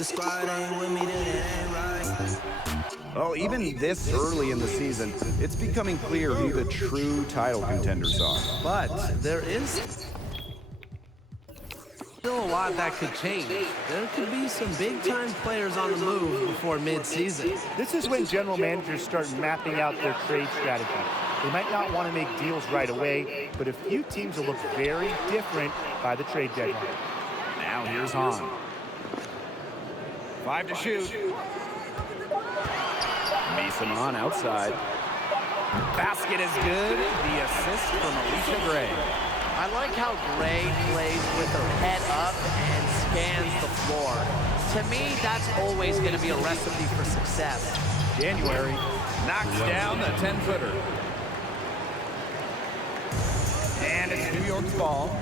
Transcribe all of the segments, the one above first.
the squad ain't with me, then it ain't right. Well, even this early in the season, it's becoming clear who the true title contenders are. But there is still a lot that could change. There could be some big-time players on the move before mid-season. This is when general managers start mapping out their trade strategy. They might not want to make deals right away, but a few teams will look very different by the trade deadline. Now here's Hahn. 5 to shoot. Mason outside. Basket is good. The assist from Alicia Gray. I like how Gray plays with her head up and scans the floor. To me, that's always going to be a recipe for success. January knocks down the 10-footer. And it's New York's ball.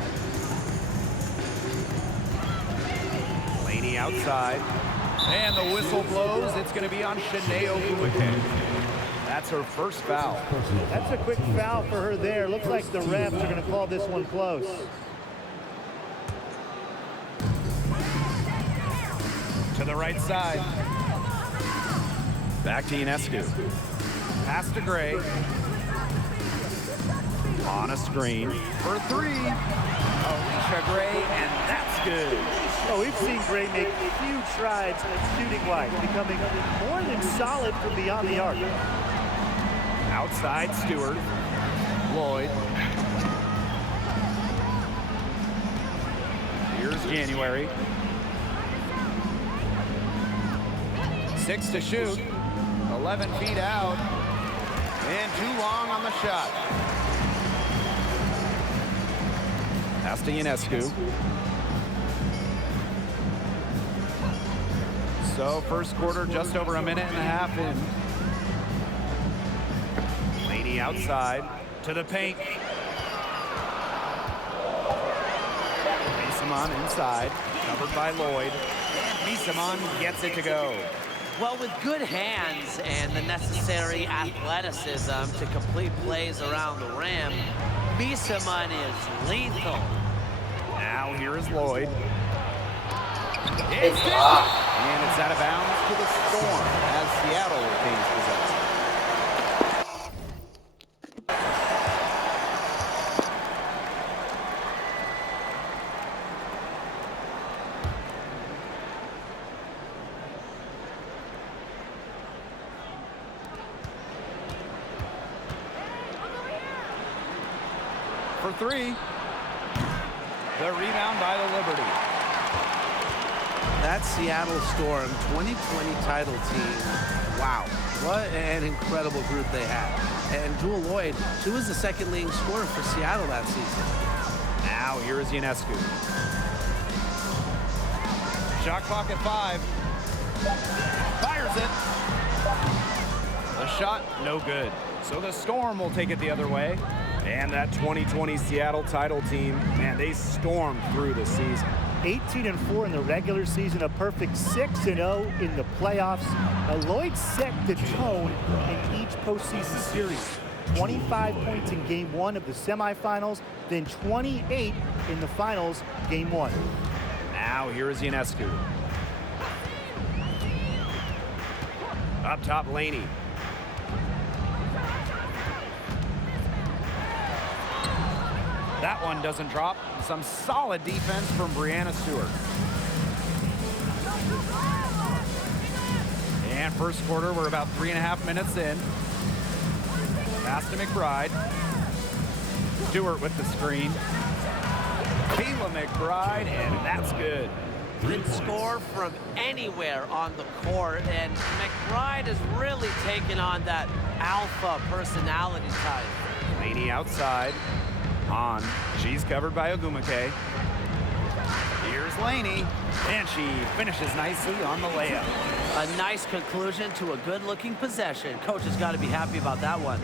Laney outside. And the whistle blows. It's going to be on Shanae Ogwumike. That's her first foul. That's a quick foul for her there. Looks like the refs are going to call this one close. To the right side. Back to Ionescu. Pass to Gray. On a screen for 3. Alicia Gray, and that's good. Oh, we've seen Gray make huge strides shooting-wise, becoming more than solid from beyond the arc. Outside Stewart. Lloyd. Here's January. 6 to shoot. 11 feet out. And too long on the shot. Pass to Ionescu. So first quarter just over a minute and a half in. Laney outside to the paint. Misamon inside, covered by Lloyd. Misamon gets it to go. Well, with good hands and the necessary athleticism to complete plays around the rim, Misamon is lethal. Now here is Lloyd. It's and it's out of bounds to the Storm as Seattle retains possession. For 3. The rebound by the Liberty. That Seattle Storm 2020 title team, wow, what an incredible group they had. And Jewell Lloyd, she was the second leading scorer for Seattle that season. Now here is Ionescu. Shot clock at 5. Fires it. The shot, no good. So the Storm will take it the other way. And that 2020 Seattle title team, man, they stormed through the season. 18-4 in the regular season, a perfect 6-0 in the playoffs. Lloyd set the tone in each postseason series. 25 points in Game 1 of the semifinals, then 28 in the finals, Game 1. Now here is Ionescu. Up top, Laney. That one doesn't drop. Some solid defense from Breanna Stewart. And first quarter, we're about 3.5 minutes in. Pass to McBride. Stewart with the screen. Kayla McBride, and that's good. Can score from anywhere on the court, and McBride has really taken on that alpha personality type. Laney outside. On. She's covered by Ogwumike. Here's Laney, and she finishes nicely on the layup. A nice conclusion to a good-looking possession. Coach has got to be happy about that one.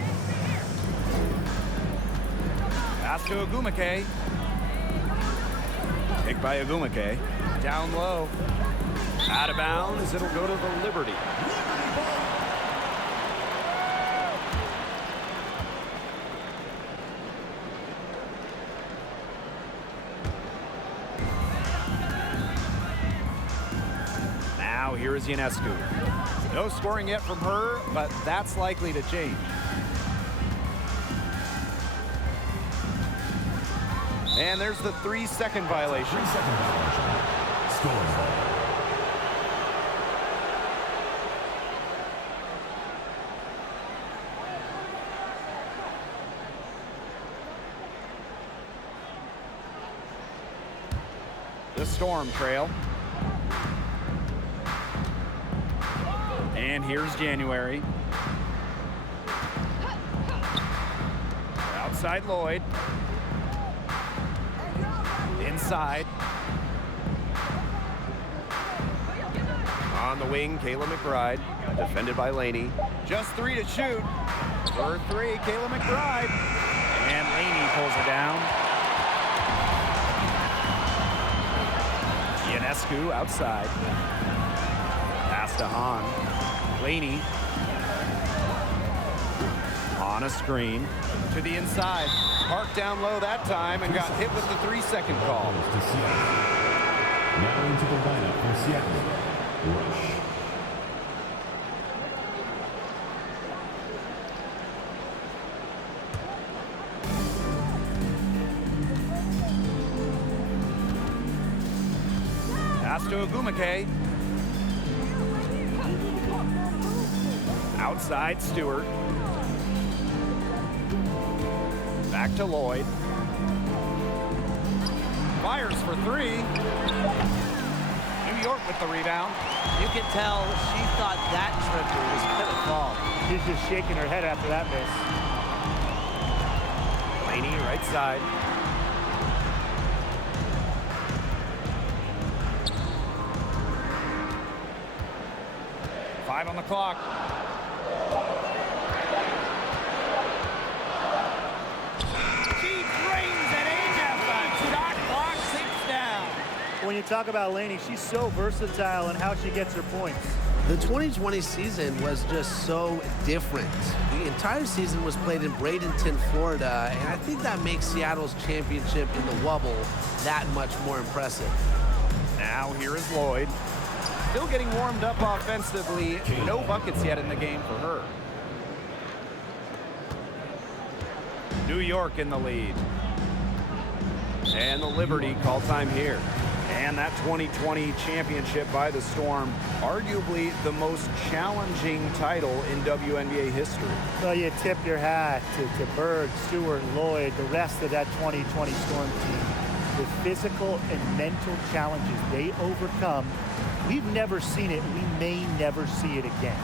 Pass to Ogwumike. Picked by Ogwumike. Down low. Out of bounds. It'll go to the Liberty. here is Ionescu. No scoring yet from her, but that's likely to change. And there's the 3-second violation. 3-second violation. Score. The Storm trail. And here's January. Outside Lloyd. Inside. On the wing, Kayla McBride. Defended by Laney. Just 3 to shoot. For 3, Kayla McBride. And Laney pulls it down. Ionescu outside. Pass to Hahn. Laney. On a screen. To the inside. Parked down low that time and got hit with the 3-second call. To Seattle. Now into the lineup for Seattle. Rush. Pass to Ogumake. Outside Stewart. Back to Lloyd. Fires for 3. New York with the rebound. You can tell she thought that triple was going to fall. She's just shaking her head after that miss. Laney right side. Five on the clock. She drains it in after shot clock ticks down. When you talk about Laney, she's so versatile in how she gets her points. The 2020 season was just so different. The entire season was played in Bradenton, Florida, and I think that makes Seattle's championship in the Wubble that much more impressive. Now here is Lloyd. Still getting warmed up offensively. No buckets yet in the game for her. New York in the lead. And the Liberty call time here. And that 2020 championship by the Storm, arguably the most challenging title in WNBA history. Well, you tip your hat to Bird, Stewart, Lloyd, the rest of that 2020 Storm team. The physical and mental challenges they overcome, we've never seen it. We may never see it again.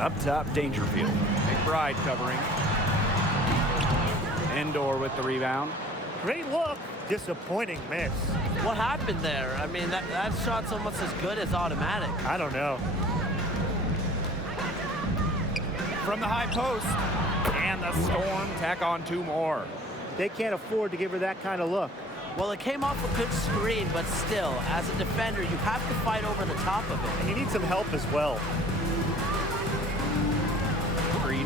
Up top, Dangerfield. McBride covering. Endor with the rebound. Great look, disappointing miss. What happened there? I mean, that shot's almost as good as automatic. I don't know. From the high post. And the Storm tack on 2 more. They can't afford to give her that kind of look. Well, it came off a good screen, but still, as a defender, you have to fight over the top of it. And you need some help as well.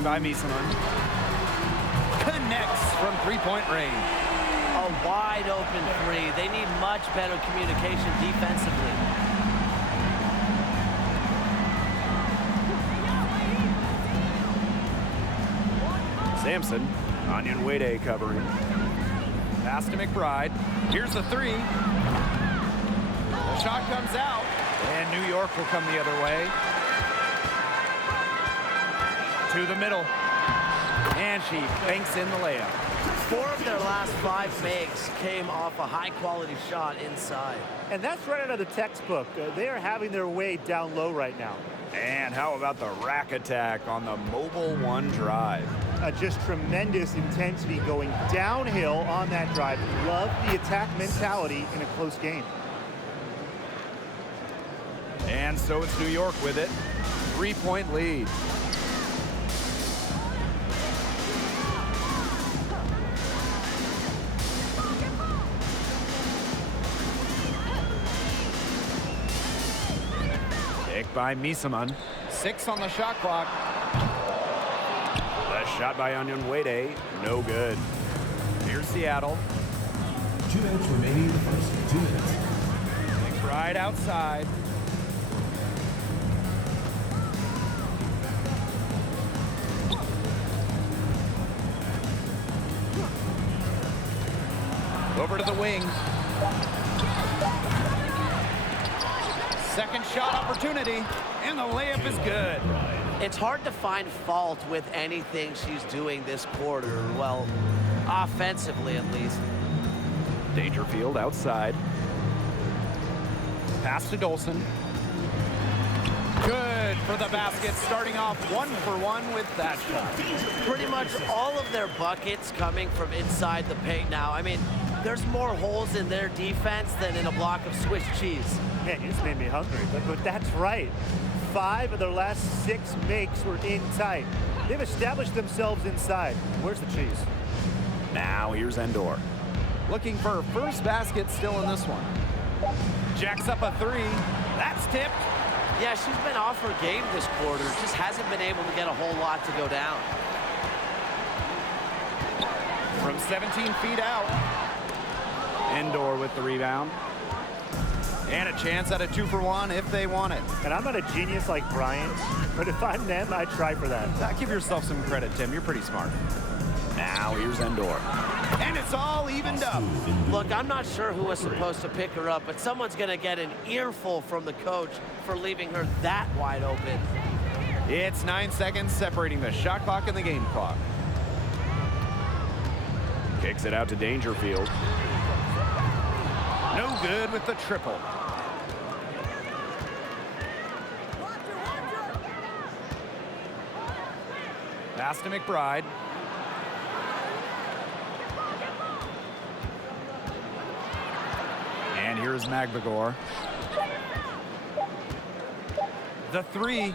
Dribbling by Misaman. Connects from three-point range. A wide open three. They need much better communication defensively. Sampson, Onion Wade covering. Pass to McBride. Here's the three. The shot comes out, and New York will come the other way. To the middle. And she banks in the layup. 4 of their last 5 makes came off a high-quality shot inside. And that's right out of the textbook. They are having their way down low right now. And how about the rack attack on the Mobile One drive? Just tremendous intensity going downhill on that drive. Love the attack mentality in a close game. And so it's New York with it. 3-point lead. Pick by Misaman. 6 on the shot clock. The shot by Onion Wade, no good. Here's Seattle. 2 minutes remaining in the first. 2 minutes. McBride outside. Over to the wing. Second shot opportunity, and the layup is good. It's hard to find fault with anything she's doing this quarter. Well, offensively at least. Dangerfield outside. Pass to Dolson. Good for the basket, starting off 1 for 1 with that shot. Pretty much all of their buckets coming from inside the paint now. I mean, there's more holes in their defense than in a block of Swiss cheese. Man, you just made me hungry, but that's right. 5 of their last 6 makes were in tight. They've established themselves inside. Where's the cheese? Now here's Endor. Looking for her first basket still in this one. Jacks up a 3. That's tipped. Yeah, she's been off her game this quarter. Just hasn't been able to get a whole lot to go down. From 17 feet out. Endor with the rebound. And a chance at a 2 for 1 if they want it. And I'm not a genius like Brian, but if I'm them, I'd try for that. Give yourself some credit, Tim. You're pretty smart. Now here's Endor. And it's all evened up. Look, I'm not sure who was supposed to pick her up, but someone's going to get an earful from the coach for leaving her that wide open. It's 9 seconds separating the shot clock and the game clock. Kicks it out to Dangerfield. No good with the triple. Pass to McBride. And here's Magbagor. The 3. And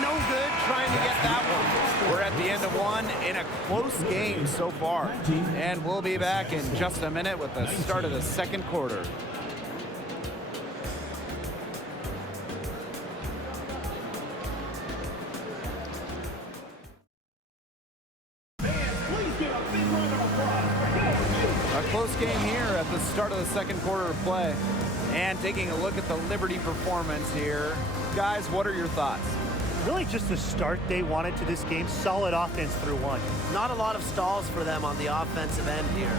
no good trying to get that one. We're at the end of 1 in a close game so far. And we'll be back in just a minute with the start of the second quarter. A close game here at the start of the second quarter of play. And taking a look at the Liberty performance here. Guys, what are your thoughts? Really just the start they wanted to this game. Solid offense through 1. Not a lot of stalls for them on the offensive end here.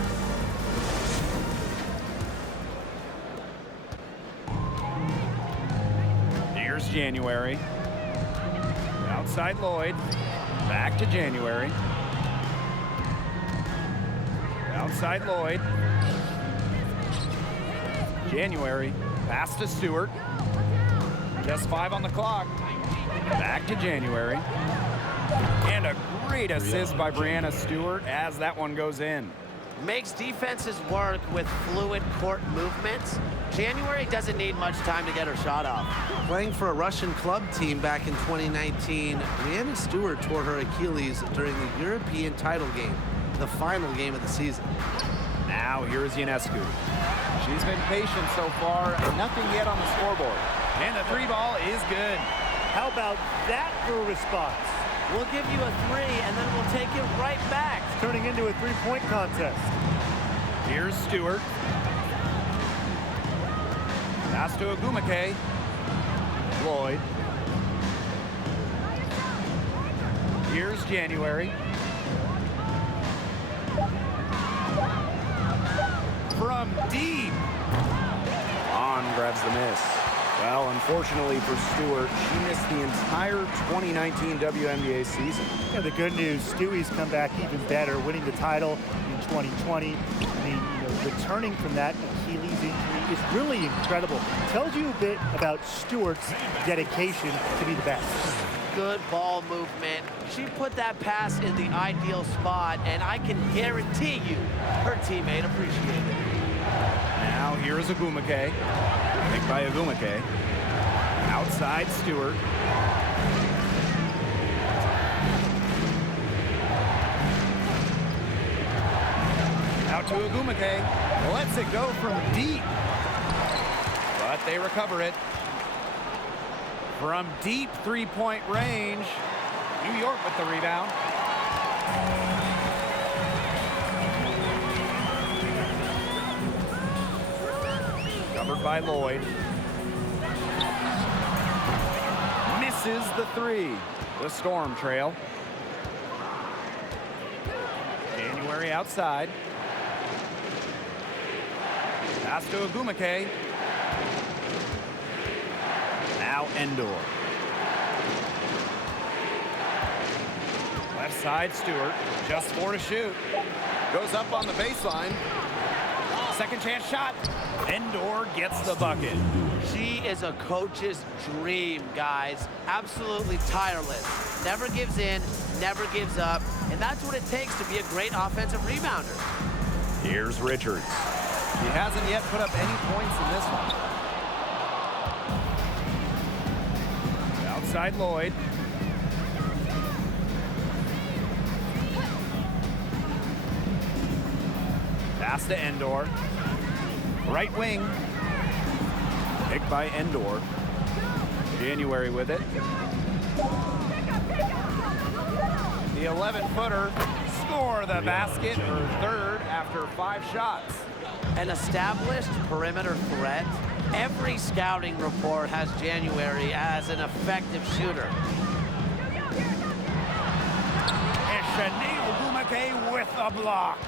Here's January. Outside Lloyd. Back to January. Outside Lloyd. January. Pass to Stewart. Just 5 on the clock. Back to January. And a great assist by Brianna Stewart as that one goes in. Makes defenses work with fluid court movements. January doesn't need much time to get her shot off. Playing for a Russian club team back in 2019, Brianna Stewart tore her Achilles during the European title game, the final game of the season. Now here's Ionescu. She's been patient so far, nothing yet on the scoreboard. And the 3 ball is good. How about that for a response? We'll give you a 3, and then we'll take it right back. It's turning into a three-point contest. Here's Stewart. Pass to Agumake. Lloyd. Here's January. From deep. On grabs the miss. Well, unfortunately for Stewart, she missed the entire 2019 WNBA season. Yeah, the good news, Stewie's come back even better, winning the title in 2020. I mean, returning from that Achilles injury is really incredible. Tells you a bit about Stewart's dedication to be the best. Good ball movement. She put that pass in the ideal spot, and I can guarantee you her teammate appreciated it. Now here is Agumake. Picked by Agumake. Outside Stewart. Out to Agumake. Lets it go from deep. But they recover it. From deep three-point range. New York with the rebound. Covered by Lloyd. Misses the 3. The Storm trail. January outside. Pass to Agumake. Now Endor. Left side Stewart. Just 4 to shoot. Goes up on the baseline. Second chance shot. Endor gets the bucket. She is a coach's dream, guys. Absolutely tireless. Never gives in, never gives up. And that's what it takes to be a great offensive rebounder. Here's Richards. He hasn't yet put up any points in this one. Outside Lloyd. Pass to Endor. Right wing. Picked by Endor. January with it. The 11-footer. Score the basket, her third after 5 shots. An established perimeter threat. Every scouting report has January as an effective shooter. And Shanae Agumake with a block.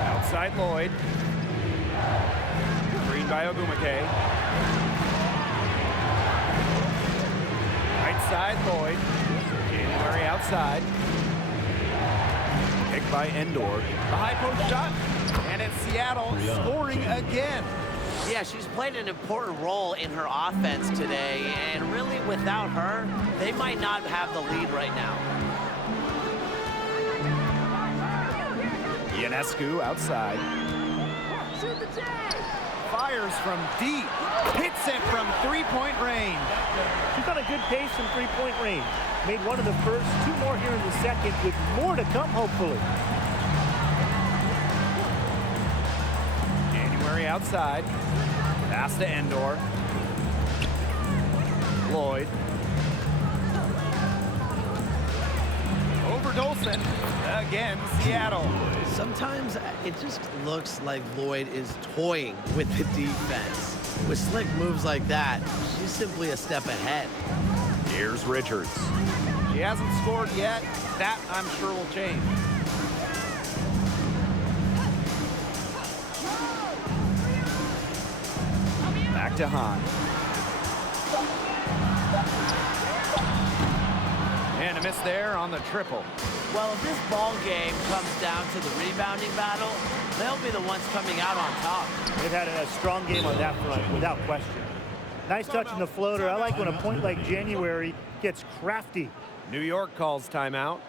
Outside Lloyd. Green by Agumake. Right side Lloyd. January outside. Picked by Endor. The high post shot. And it's Seattle scoring again. Yeah, she's played an important role in her offense today, and really without her, they might not have the lead right now. Ionescu outside. Fires from deep. Hits it from three-point range. She's on a good pace from three-point range. Made one of the first, 2 more here in the second, with more to come, hopefully. January outside. Pass to Endor. Lloyd. Over Dolson. Again, Seattle. Sometimes it just looks like Lloyd is toying with the defense. With slick moves like that, she's simply a step ahead. Here's Richards. She hasn't scored yet. That, I'm sure, will change. Back to Hahn. And a miss there on the triple. Well, if this ball game comes down to the rebounding battle, they'll be the ones coming out on top. They've had a strong game on that front, without question. Nice touch on the floater. I like when a point like January gets crafty. New York calls timeout.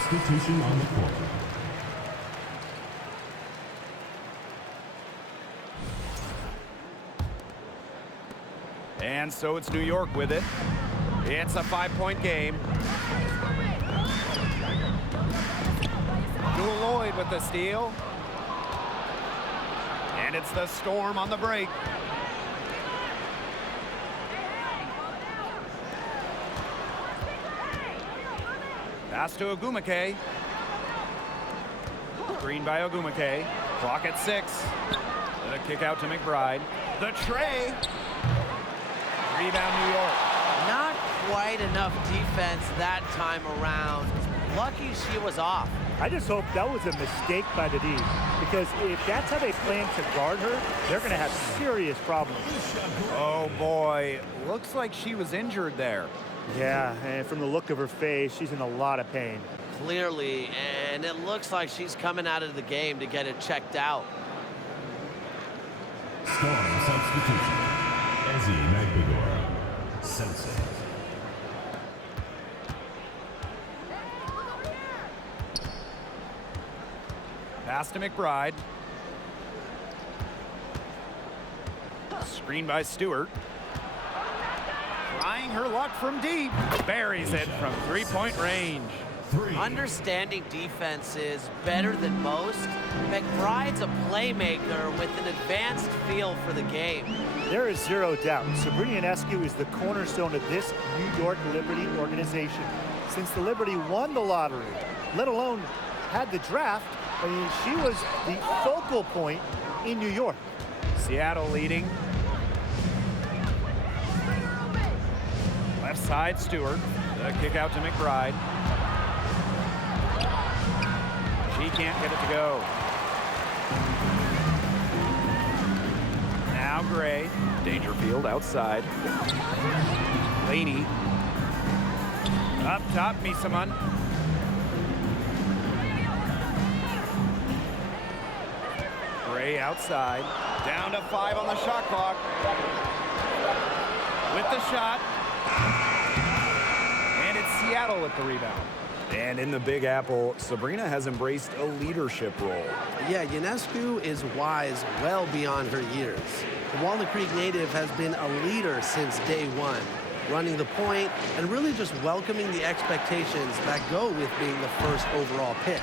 Substitution on the court. And so it's New York with it. It's a 5-point game. Jewel Lloyd with the steal. And it's the Storm on the break. Pass to Ogumake. Screen by Ogumake. Clock at 6. The kick out to McBride. The tray. Rebound New York. Not quite enough defense that time around. Lucky she was off. I just hope that was a mistake by the D, because if that's how they plan to guard her, they're going to have serious problems. Oh boy, looks like she was injured there. Yeah, and from the look of her face, she's in a lot of pain. Clearly, and it looks like she's coming out of the game to get it checked out. Storm substitution. Ezi Magbegor. Sensei. Pass to McBride. Screen by Stewart. Trying her luck from deep. Buries it from 3-point range. Understanding defense is better than most. McBride's a playmaker with an advanced feel for the game. There is zero doubt Sabrina Ionescu is the cornerstone of this New York Liberty organization. Since the Liberty won the lottery, let alone had the draft, I mean, she was the focal point in New York. Seattle leading. Left side, Stewart. The kick out to McBride. She can't get it to go. Now Gray. Dangerfield outside. Laney. Up top, Misaman. Gray outside. Down to 5 on the shot clock. With the shot. And it's Seattle with the rebound. And in the Big Apple, Sabrina has embraced a leadership role. Yeah, Ionescu is wise well beyond her years. The Walnut Creek native has been a leader since day one, running the point and really just welcoming the expectations that go with being the first overall pick.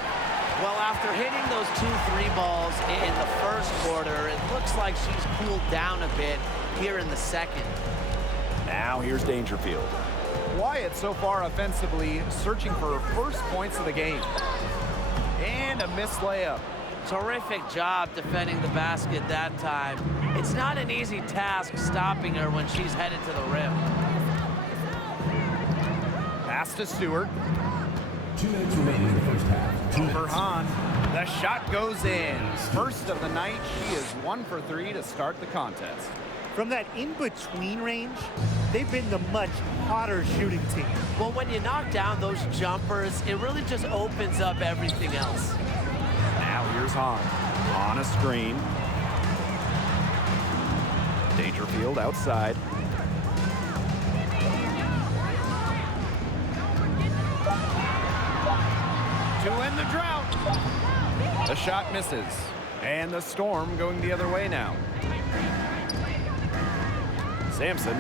Well, after hitting those 2-3 balls in the first quarter, it looks like she's cooled down a bit here in the second. Now here's Dangerfield. Wyatt so far offensively searching for her first points of the game. And a missed layup. Terrific job defending the basket that time. It's not an easy task stopping her when she's headed to the rim. Pass to Stewart. 2 minutes remaining in the first half. For Hahn. The shot goes in. First of the night, she is 1 for 3 to start the contest. From that in-between range, they've been the much hotter shooting team. Well, when you knock down those jumpers, it really just opens up everything else. Now here's Hahn. On a screen. Dangerfield outside. To end the drought. The shot misses. And the Storm going the other way now. Sampson.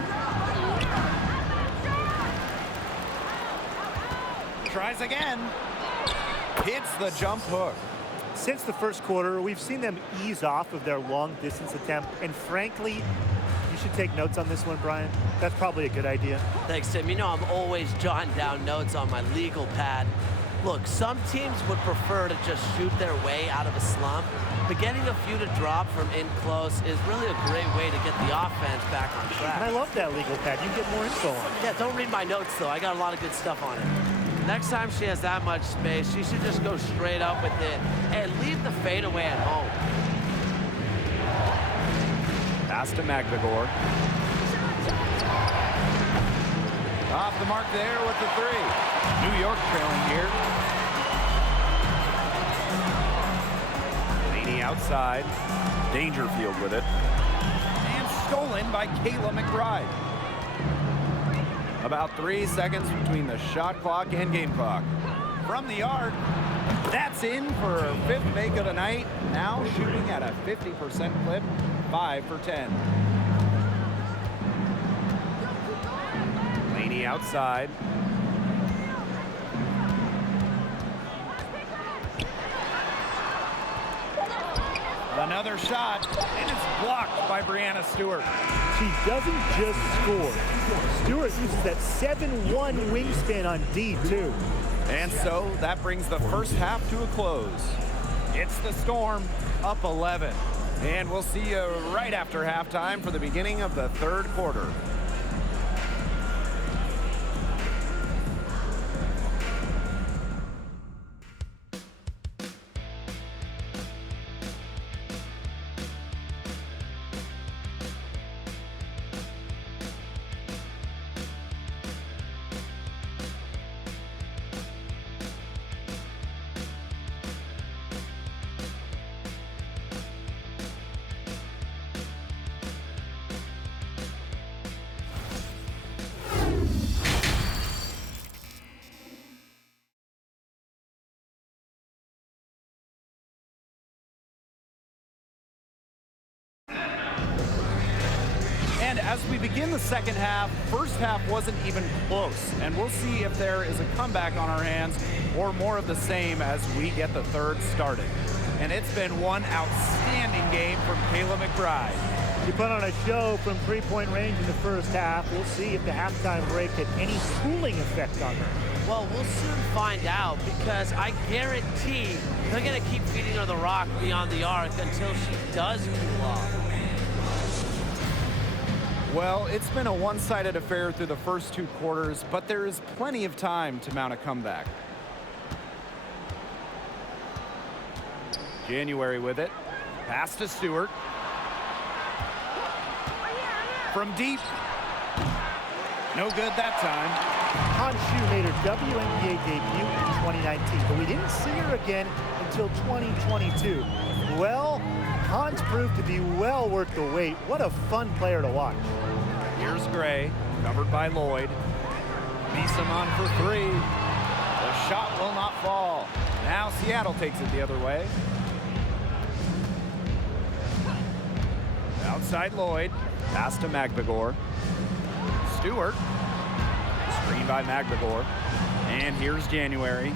Tries again. Hits the jump hook. Since the first quarter, we've seen them ease off of their long-distance attempt, and frankly, you should take notes on this one, Brian. That's probably a good idea. Thanks, Tim. You know I'm always jotting down notes on my legal pad. Look, some teams would prefer to just shoot their way out of a slump, but getting a few to drop from in close is really a great way to get the offense back on track. And I love that legal pad. You can get more info on it. Yeah, don't read my notes, though. I got a lot of good stuff on it. Next time she has that much space, she should just go straight up with it and leave the fadeaway at home. Pass to Magbegor. Off the mark there with the 3. New York trailing here. Laney outside. Dangerfield with it. And stolen by Kayla McBride. About 3 seconds between the shot clock and game clock. from the arc. That's in for her 5th make of the night. Now shooting at a 50% clip, 5 for 10. Laney outside. Another shot, and it's blocked by Breanna Stewart. She doesn't just score. Stewart uses that 7-1 wingspan on D, too. And so that brings the first half to a close. It's the Storm up 11. And we'll see you right after halftime for the beginning of the 3rd quarter. And as we begin the second half, first half wasn't even close. And we'll see if there is a comeback on our hands or more of the same as we get the 3rd started. And it's been one outstanding game from Kayla McBride. She put on a show from 3-point range in the first half. We'll see if the halftime break had any cooling effect on her. Well, we'll soon find out, because I guarantee they're going to keep feeding her the rock beyond the arc until she does cool off. Well, it's been a one-sided affair through the first 2 quarters, but there is plenty of time to mount a comeback. January with it. Pass to Stewart. From deep. No good that time. Han Xu made her WNBA debut in 2019, but we didn't see her again until 2022. Well, Han's proved to be well worth the wait. What a fun player to watch. Here's Gray, covered by Lloyd. Beeson on for 3. The shot will not fall. Now Seattle takes it the other way. Outside Lloyd, pass to Magbegor. Stewart, screen by Magbegor. And here's January.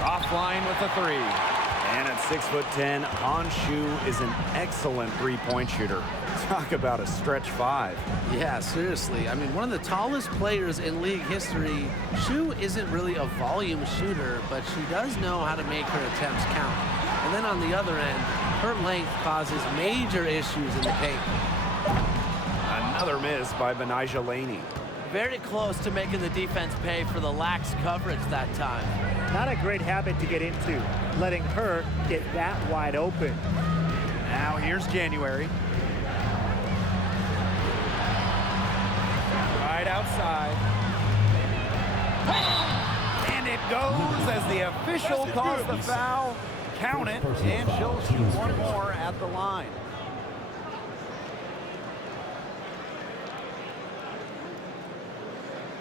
Offline with a 3. And at 6'10", Han Xu is an excellent 3-point shooter. Talk about a stretch 5. Yeah, seriously. I mean, one of the tallest players in league history. Xu isn't really a volume shooter, but she does know how to make her attempts count. And then on the other end, her length causes major issues in the paint. Another miss by Benijah Laney. Very close to making the defense pay for the lax coverage that time. Not a great habit to get into, letting her get that wide open. Now here's January. Right outside. And it goes as the official calls the foul. Count it, and she'll shoot one more at the line.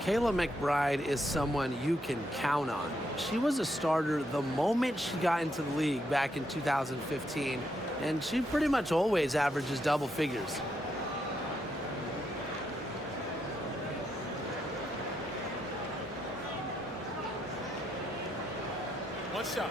Kayla McBride is someone you can count on. She was a starter the moment she got into the league back in 2015, and she pretty much always averages double figures. What's up?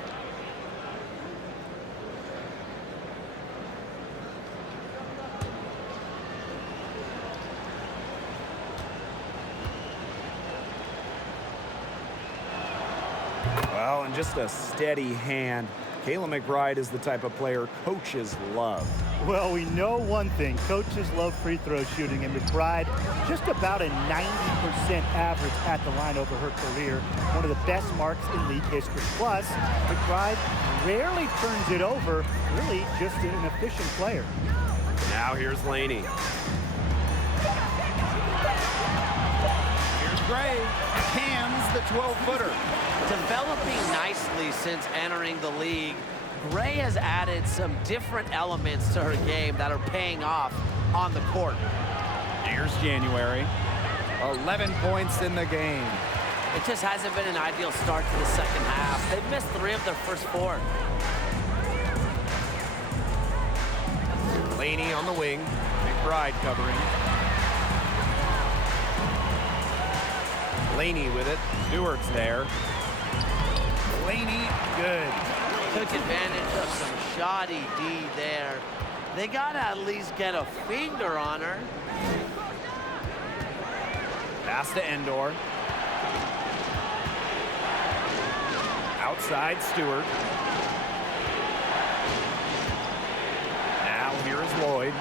Well, and just a steady hand. Kayla McBride is the type of player coaches love. Well, we know one thing. Coaches love free throw shooting, and McBride just about a 90% average at the line over her career. One of the best marks in league history. Plus, McBride rarely turns it over. Really just an efficient player. Now here's Laney. Here's Gray. Cans the 12-footer. Developing nicely since entering the league, Gray has added some different elements to her game that are paying off on the court. Here's January. 11 points in the game. It just hasn't been an ideal start to the second half. They've missed 3 of their first 4. Laney on the wing. McBride covering. Laney with it. Stewart's there. Laney, good. Took advantage of some shoddy D there. They gotta at least get a finger on her. Pass to Endor. Outside Stewart. Now here is Lloyd.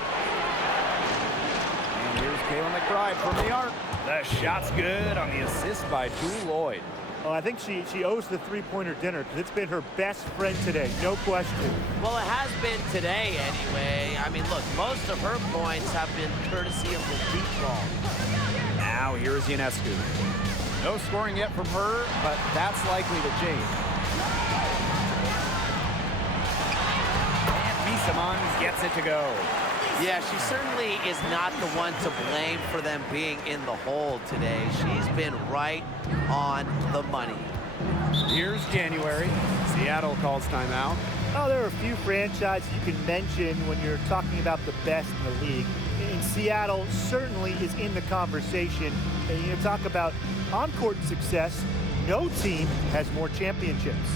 And here's Kayla McBride from the arc. The shot's good on the assist by Jewel Lloyd. Oh, I think she owes the three-pointer dinner because it's been her best friend today, no question. Well, it has been today anyway. I mean, look, most of her points have been courtesy of the deep ball. Now here's Ionescu. No scoring yet from her, but that's likely to change. And Misamons gets it to go. Yeah, she certainly is not the one to blame for them being in the hole today. She's been right on the money. Here's January. Seattle calls timeout. Oh, there are a few franchises you can mention when you're talking about the best in the league. And Seattle certainly is in the conversation. And you talk about on-court success, no team has more championships.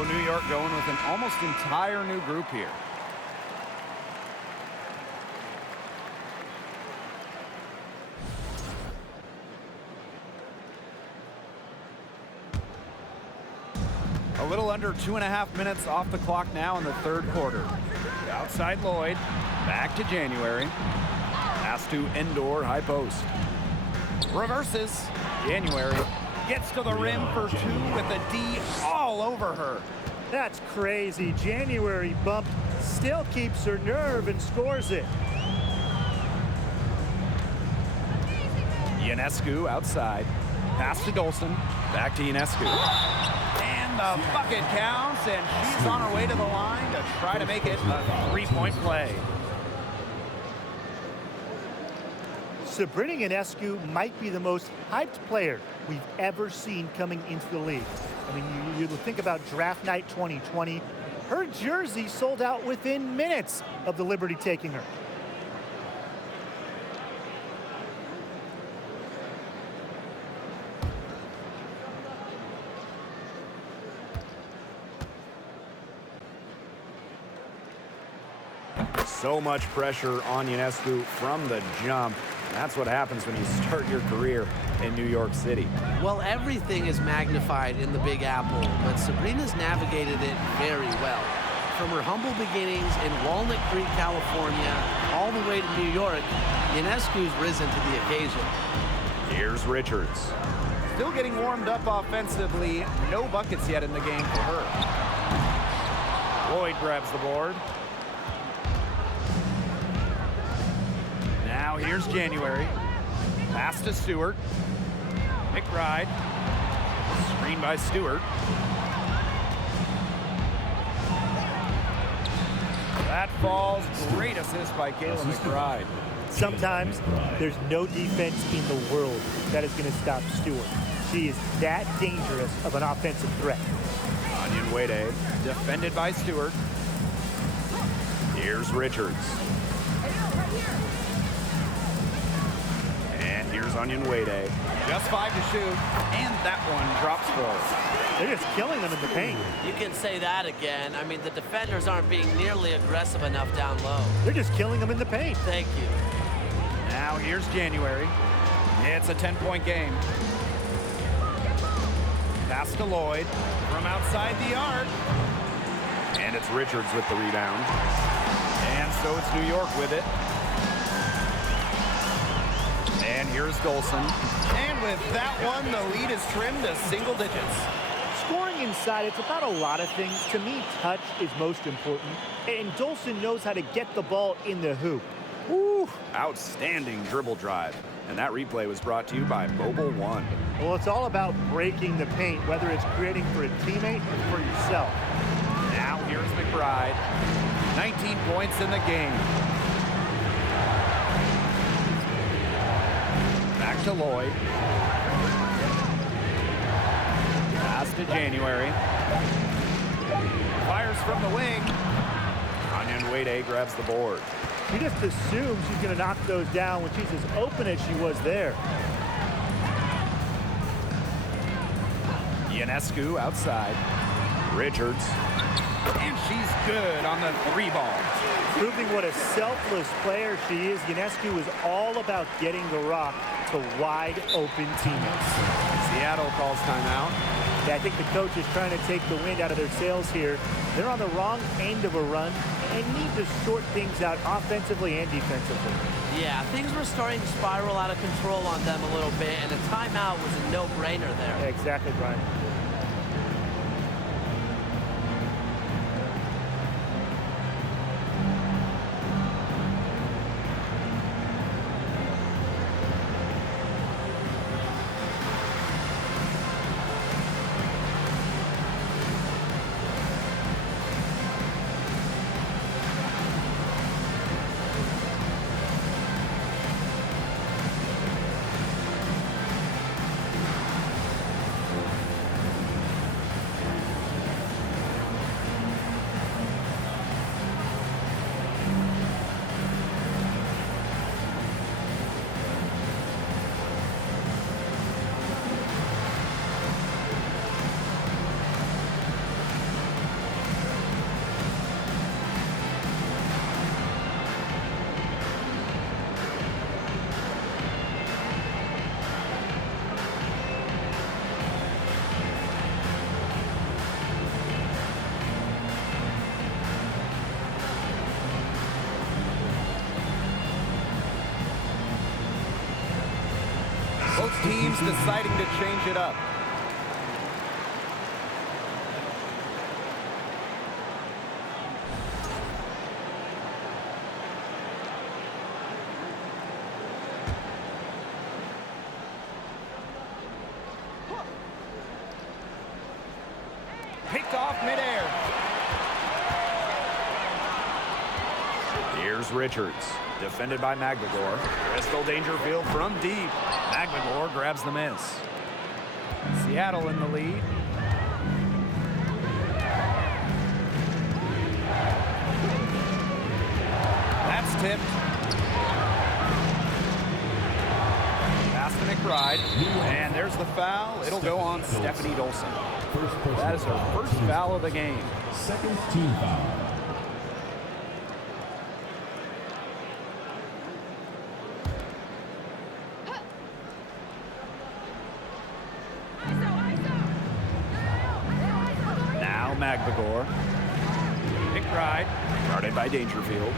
New York going with an almost entire new group here. A little under 2.5 minutes off the clock now in the third quarter. Outside Lloyd, back to January. Pass to Endor, high post. Reverses. January gets to the rim for 2 with the D all over her. That's crazy. January bump still keeps her nerve and scores it. Ionescu outside. Pass to Dolson. Back to Ionescu. And the bucket counts, and she's on her way to the line to try to make it a 3-point play. Sabrina Ionescu might be the most hyped player we've ever seen coming into the league. I mean, you think about draft night 2020. Her jersey sold out within minutes of the Liberty taking her. So much pressure on Ionescu from the jump. That's what happens when you start your career in New York City. Well, everything is magnified in the Big Apple, but Sabrina's navigated it very well. From her humble beginnings in Walnut Creek, California, all the way to New York, Ionescu's risen to the occasion. Here's Richards. Still getting warmed up offensively. No buckets yet in the game for her. Lloyd grabs the board. Now here's January. Pass to Stewart. McBride. Screen by Stewart. That falls. Great assist by Kayla McBride. Sometimes there's no defense in the world that is going to stop Stewart. She is that dangerous of an offensive threat. Onion Wade, defended by Stewart. Here's Richards. And here's Onion Wade. Just 5 to shoot, and that one drops forward. They're just killing them in the paint. You can say that again. I mean, the defenders aren't being nearly aggressive enough down low. They're just killing them in the paint. Thank you. Now here's January. It's a 10-point game. Pass to Lloyd from outside the arc. And it's Richards with the rebound. And so it's New York with it. And here's Dolson. And with that one, the lead is trimmed to single digits. Scoring inside, it's about a lot of things. To me, touch is most important. And Dolson knows how to get the ball in the hoop. Woo, outstanding dribble drive. And that replay was brought to you by Mobile One. Well, it's all about breaking the paint, whether it's creating for a teammate or for yourself. Now here's McBride. 19 points in the game. Back to Lloyd. Pass to January. Fires from the wing. Onion Wade grabs the board. She just assumes she's going to knock those down when she's as open as she was there. Ionescu outside. Richards. And she's good on the 3-ball. Proving what a selfless player she is, Ionescu is all about getting the rock to wide open teammates. Seattle calls timeout. Yeah, I think the coach is trying to take the wind out of their sails here. They're on the wrong end of a run and need to sort things out offensively and defensively. Yeah, things were starting to spiral out of control on them a little bit, and a timeout was a no-brainer there. Yeah, exactly, Brian. Both teams deciding to change it up. Picked off midair. Here's Richards, defended by Magligore. Crystal Dangerfield from deep. Magligore grabs the miss. Seattle in the lead. That's tipped. Pass to McBride. And there's the foul. It'll go on Stephanie Dolson. That is her first foul of the game. Second team foul. Now Magligore. McBride, guarded by Dangerfield.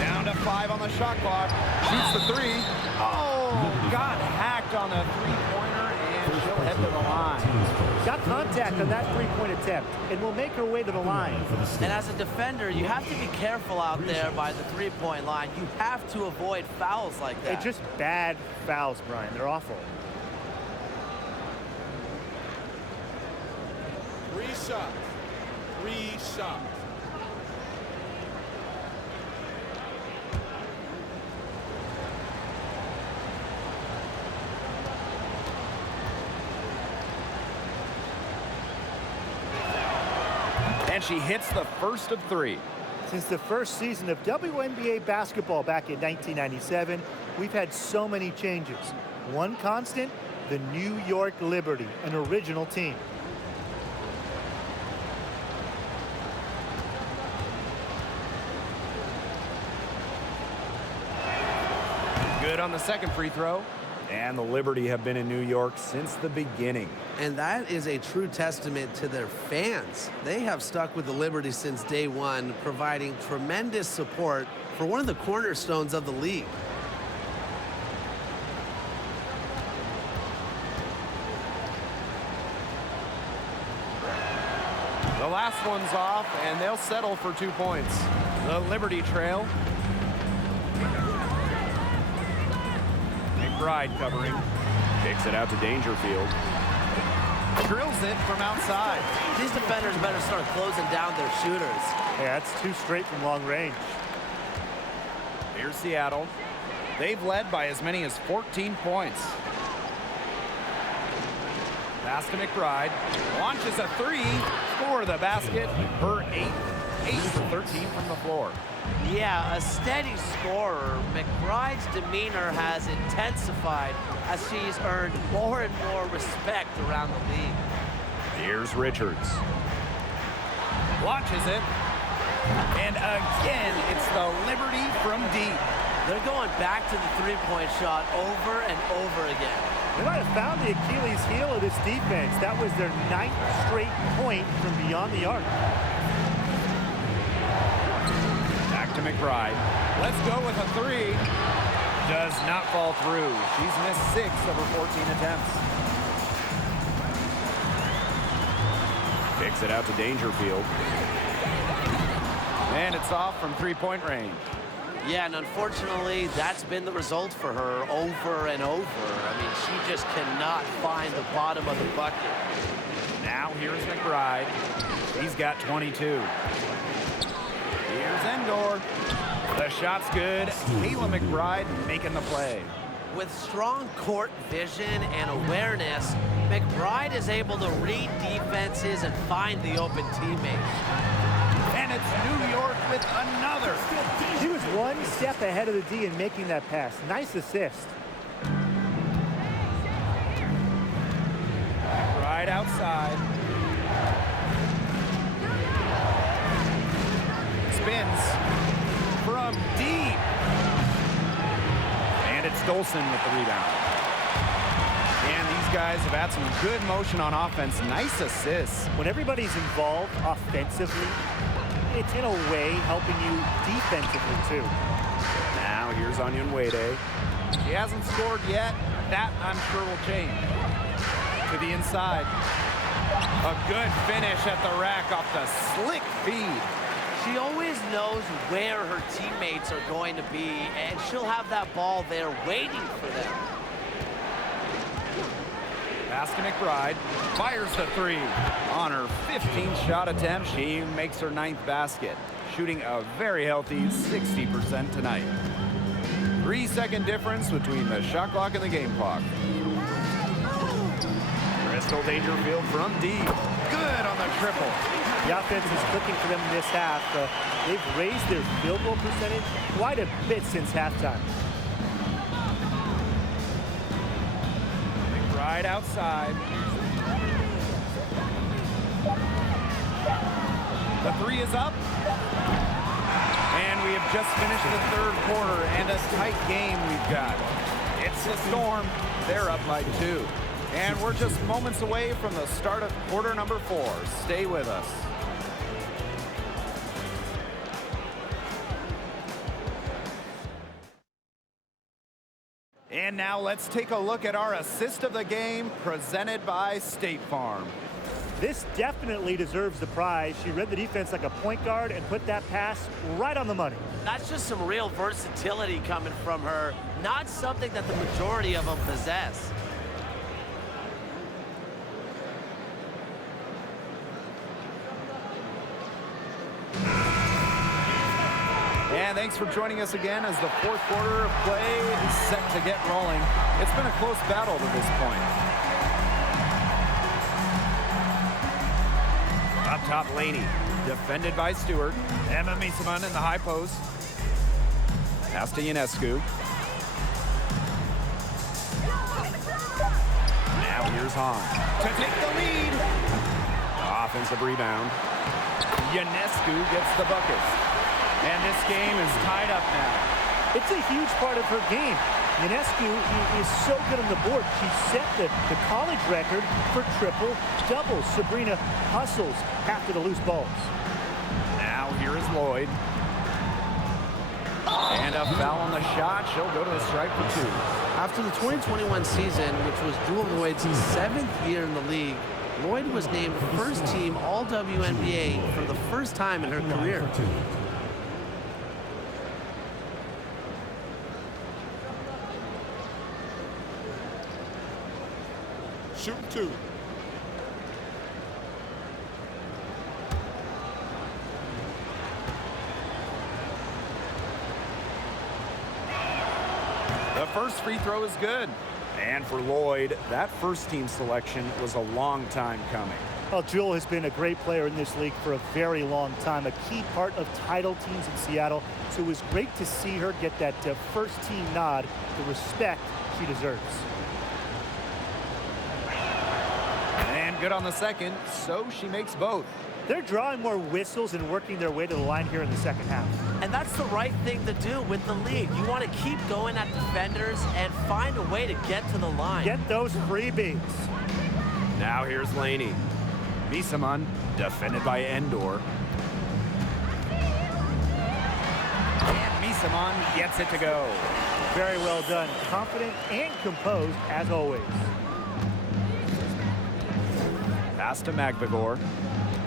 Down to 5 on the shot clock. Shoots the 3. Oh, got hacked on a three-pointer, and she'll head to the line. Got contact on that three-point attempt and will make her way to the line. And as a defender, you have to be careful out there by the three-point line. You have to avoid fouls like that. They're just bad fouls, Brian. They're awful. Three shots. And she hits the first of 3. Since the first season of WNBA basketball back in 1997, we've had so many changes. One constant, the New York Liberty, an original team. Good on the second free throw. And the Liberty have been in New York since the beginning. And that is a true testament to their fans. They have stuck with the Liberty since day one, providing tremendous support for one of the cornerstones of the league. The last one's off, and they'll settle for 2 points. The Liberty trail. McBride covering. Kicks it out to Dangerfield. Drills it from outside. These defenders better start closing down their shooters. Yeah, that's 2 straight from long range. Here's Seattle. They've led by as many as 14 points. Pass to McBride. Launches a 3 for the basket. Her 8 for 13 from the floor. Yeah, a steady scorer. McBride's demeanor has intensified as she's earned more and more respect around the league. Here's Richards. Launches it. And again, it's the Liberty from deep. They're going back to the three-point shot over and over again. They might have found the Achilles heel of this defense. That was their 9th straight point from beyond the arc. Back to McBride. Let's go with a 3. Does not fall through. She's missed 6 of her 14 attempts. Kicks it out to Dangerfield. And it's off from 3-point range. Yeah, and unfortunately, that's been the result for her over and over. I mean, she just cannot find the bottom of the bucket. Now here's McBride. He's got 22. Here's Endor. The shot's good. Kayla McBride making the play. With strong court vision and awareness, McBride is able to read defenses and find the open teammate. And it's New York with another. She was 1 step ahead of the D in making that pass. Nice assist. Right outside. Spins from deep. And it's Dolson with the rebound. And these guys have had some good motion on offense. Nice assists. When everybody's involved offensively, it's in a way helping you defensively too. Now here's Onion Wade. She hasn't scored yet. That I'm sure will change. To the inside. A good finish at the rack off the slick feed. She always knows where her teammates are going to be, and she'll have that ball there waiting for them. Pass to McBride. Fires the 3. On her 15th shot attempt, she makes her 9th basket. Shooting a very healthy 60% tonight. 3-second difference between the shot clock and the game clock. Crystal Dangerfield from deep. Good on the triple. The offense is clicking for them in this half. They've raised their field goal percentage quite a bit since halftime. Right outside. The 3 is up. And we have just finished the 3rd quarter, and a tight game we've got. It's the Storm. They're up by 2. And we're just moments away from the start of quarter number 4. Stay with us. And now let's take a look at our assist of the game presented by State Farm. This definitely deserves the prize. She read the defense like a point guard and put that pass right on the money. That's just some real versatility coming from her, not something that the majority of them possess. And thanks for joining us again as the 4th quarter of play is set to get rolling. It's been a close battle to this point. Up top, Laney. Defended by Stewart. Emma Misaman in the high post. Pass to Ionescu. Now here's Hahn to take the lead. Offensive rebound. Ionescu gets the bucket. And this game is tied up now. It's a huge part of her game. Ionescu is so good on the board. She set the college record for triple-doubles. Sabrina hustles after the loose balls. Now here is Lloyd. And a foul on the shot. She'll go to the stripe for 2. After the 2021 season, which was Jewel Lloyd's 7th year in the league, Lloyd was named first-team All-WNBA for the first time in her career. Shoot 2. The first free throw is good. And for Lloyd, that first-team selection was a long time coming. Well, Jewel has been a great player in this league for a very long time, a key part of title teams in Seattle. So it was great to see her get that first-team nod, the respect she deserves. And good on the second, so she makes both. They're drawing more whistles and working their way to the line here in the second half. And that's the right thing to do with the lead. You want to keep going at defenders and find a way to get to the line. Get those freebies. Now here's Laney. Misaman, defended by Endor. And Misaman gets it to go. Very well done. Confident and composed, as always. Pass to Magbegor.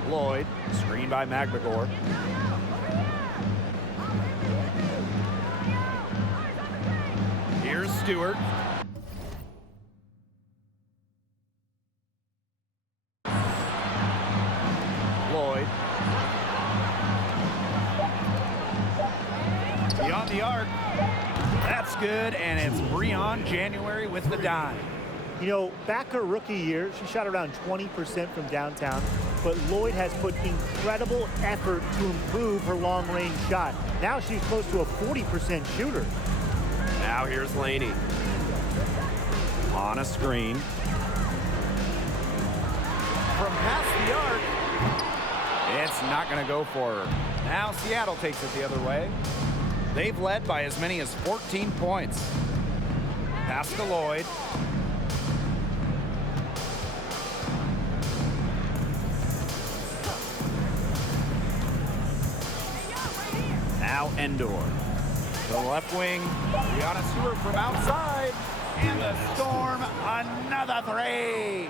Lloyd, screen by Magbegor. Here's Stewart. Lloyd. Beyond the arc. That's good, and it's Breon January with the dime. You know, back her rookie year, she shot around 20% from downtown, but Lloyd has put incredible effort to improve her long-range shot. Now she's close to a 40% shooter. Now here's Laney. On a screen. From past the arc. It's not going to go for her. Now Seattle takes it the other way. They've led by as many as 14 points. Pass to Lloyd. Now Endor. To the left wing. Brianna Stewart from outside. And the Storm, another 3.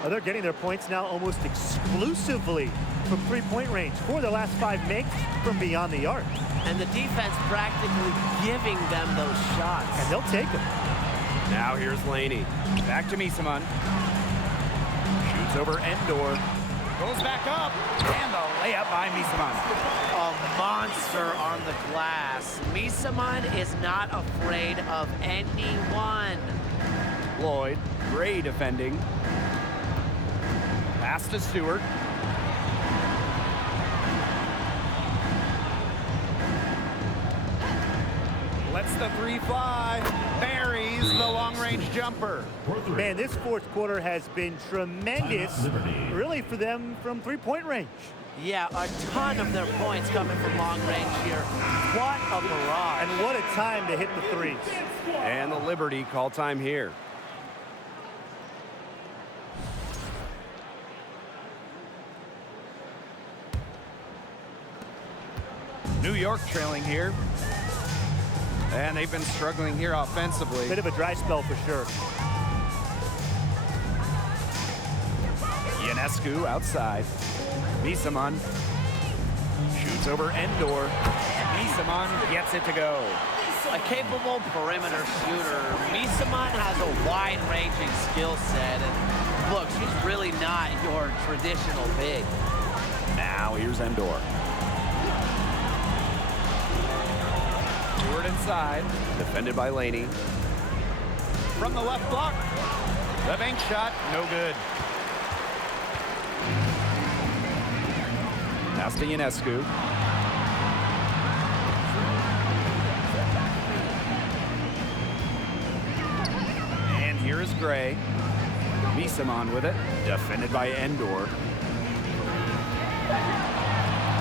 Well, they're getting their points now almost exclusively from three-point range. 4 of their last 5 makes from beyond the arc. And the defense practically giving them those shots. And they'll take them. Now here's Laney. Back to Misaman. Shoots over Endor. Goes back up. And the layup by Misaman. A monster on the glass. Misaman is not afraid of anyone. Lloyd, Gray defending. Pass to Stewart. Lets the 3 fly. Buries the long-range jumper. Man, this fourth quarter has been tremendous, really, for them from three-point range. Yeah, a ton of their points coming from long range here. What a barrage. And what a time to hit the threes. And the Liberty call time here. New York trailing here. And they've been struggling here offensively. Bit of a dry spell for sure. Ionescu outside. Misaman shoots over Endor. Misaman gets it to go. A capable perimeter shooter. Misaman has a wide-ranging skill set. And look, she's really not your traditional big. Now here's Endor. Stewart inside, defended by Laney. From the left block, the bank shot, no good. Pass to Ionescu. And here is Gray. Misamon with it. Defended by Endor.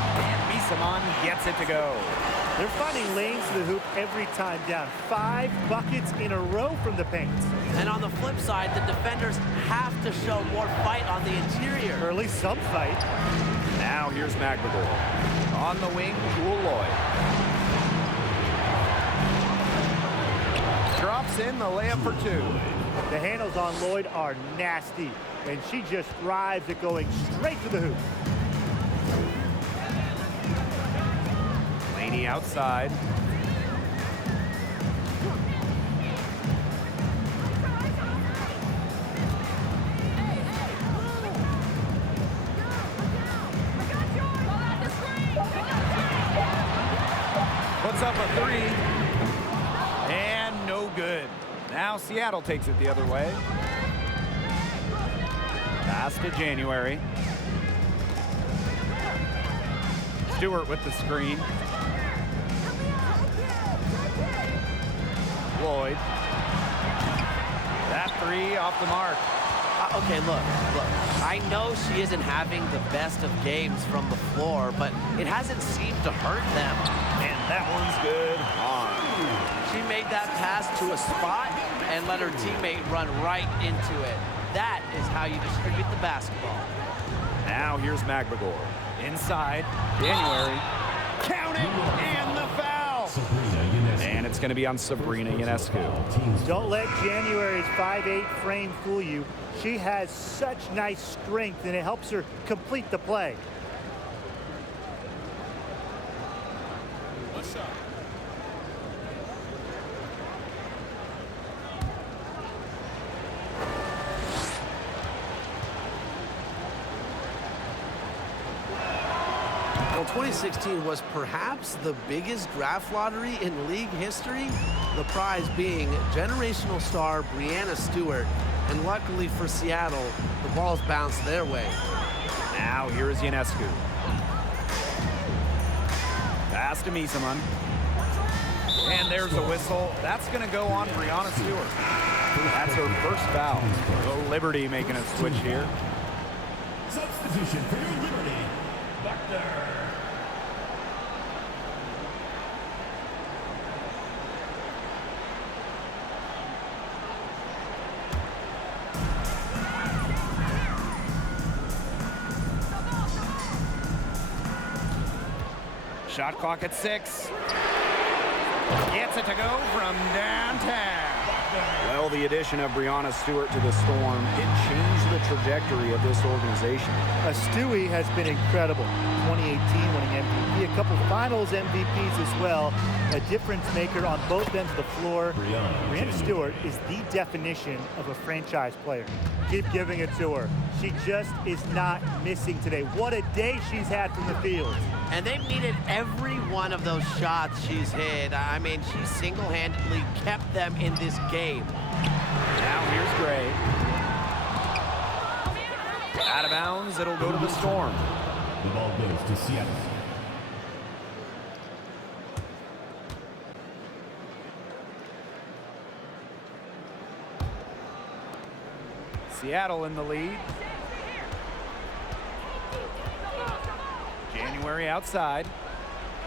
And Misamon gets it to go. They're finding lanes to the hoop every time down. 5 buckets in a row from the paint. And on the flip side, the defenders have to show more fight on the interior. Or at least some fight. Now here's McBagor. On the wing, Jewel Lloyd. Drops in the layup for 2. The handles on Lloyd are nasty, and she just thrives at going straight to the hoop. Laney outside. Puts up a 3. And no good. Now Seattle takes it the other way. Pass to January. Stewart with the screen. Lloyd. That 3 off the mark. Okay, look. I know she isn't having the best of games from the floor, but it hasn't seemed to hurt them. And that one's good on. She made that pass to a spot and let her teammate run right into it. That is how you distribute the basketball. Now here's McBagor. Inside. January. Count it! And the foul! And it's going to be on Sabrina Ionescu. Don't let January's 5'8" frame fool you. She has such nice strength, and it helps her complete the play. One shot. Well, 2016 was perhaps the biggest draft lottery in league history, the prize being generational star Breanna Stewart. And luckily for Seattle, the ball's bounced their way. Now here is Ionescu. Pass to Misamon. And there's a whistle. That's going to go on Breanna Stewart. That's her first foul. So Liberty making a switch here. Substitution for your Liberty, Buckner. Shot clock at 6. Gets it to go from downtown. Well, the addition of Breanna Stewart to the Storm, it changed the trajectory of this organization. Stewie has been incredible. 2018 winning MVP, a couple finals MVPs as well. A difference maker on both ends of the floor. Breanna Stewart is the definition of a franchise player. Keep giving it to her. She just is not missing today. What a day she's had from the field. And they've needed every one of those shots she's hit. I mean, she single-handedly kept them in this game. Now here's Gray. Out of bounds, it'll go to the Storm. The ball goes to Seattle. Seattle in the lead. January outside.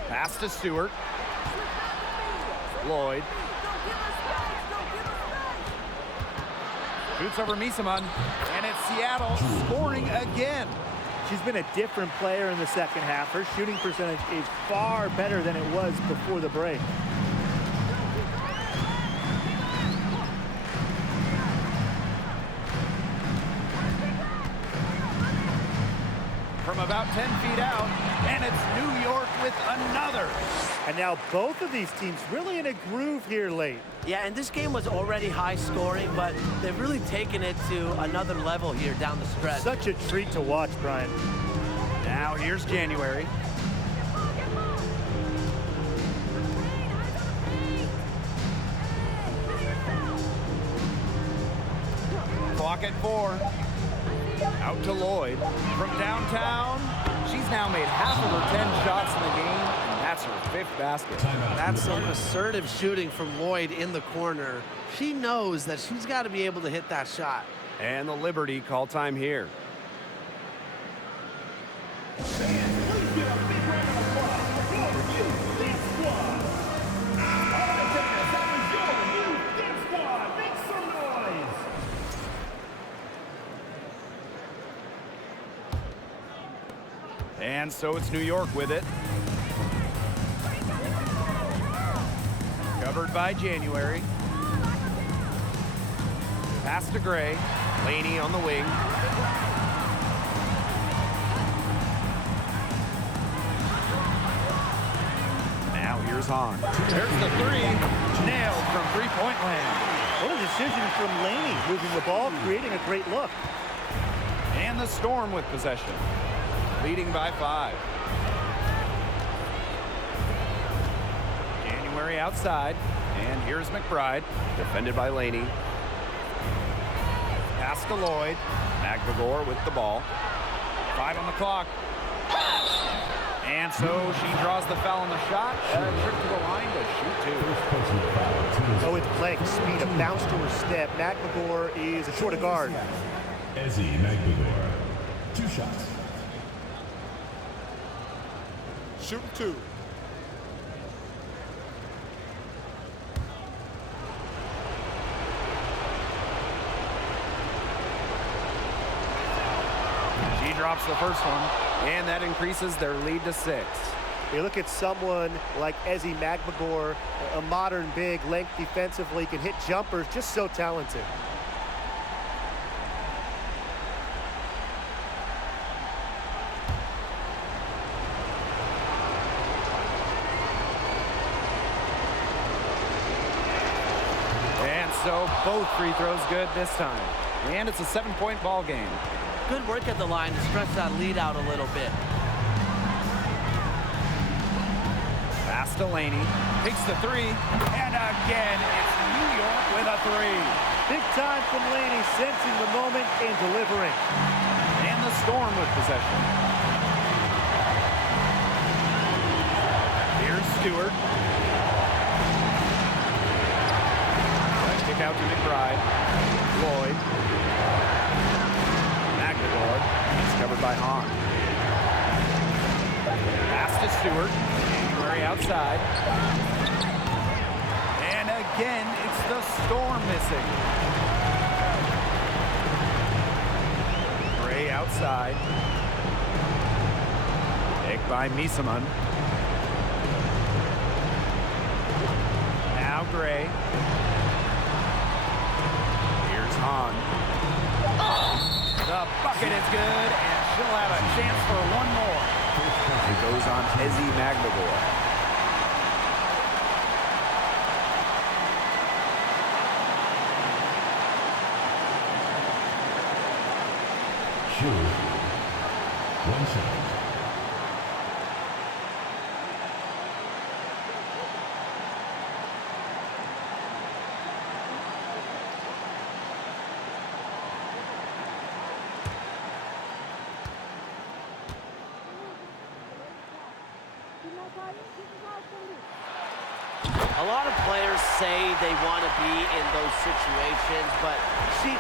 Pass to Stewart. Lloyd. Shoots over Misamon. And it's Seattle scoring again. She's been a different player in the second half. Her shooting percentage is far better than it was before the break. From about 10 feet out, and it's New York with another. And now both of these teams really in a groove here late. Yeah, and this game was already high scoring, but they've really taken it to another level here down the stretch. Such a treat to watch, Brian. Now here's January. Clock at 4. Out to Lloyd. From downtown, she She's now made half of her 10 shots in the game, and that's her 5th basket. That's some assertive shooting from Lloyd in the corner. She knows that she's got to be able to hit that shot. And the Liberty call time here. And so it's New York with it. Covered by January. Pass to Gray. Laney on the wing. Now here's Hahn. There's the 3. Nailed from three-point land. What a decision from Laney, moving the ball, creating a great look. And the Storm with possession. Leading by 5. January outside. And here's McBride. Defended by Laney. Pass to Lloyd. Magbagor with the ball. 5 on the clock. And so she draws the foul on the shot. Trip to the line to shoot 2. Oh, with leg speed, a bounce to her step. Magbagor is a short of guard. Ezzy Magbagor. 2 shots. Shooting 2. She drops the first one, and that increases their lead to 6. You look at someone like Ezzy Magbagor, a modern big, length defensively, can hit jumpers, just so talented. And so both free throws good this time. And it's a 7-point ball game. Good work at the line to stretch that lead out a little bit. Pass to Laney. Takes the 3. And again, it's New York with a 3. Big time from Laney, sensing the moment and delivering. And the Storm with possession. Here's Stewart. Kick out to McBride. Lloyd. Magbagor. He's covered by Hahn. Pass to Stewart. January outside. And again, it's the Storm missing. Gray outside. Picked by Misaman. Now Gray. Here's Hahn. The bucket is good, and she'll have a chance for one more. It goes on Ezzy Magbagor. Sure. 1 shot. A lot of players say they want to be in those situations, but she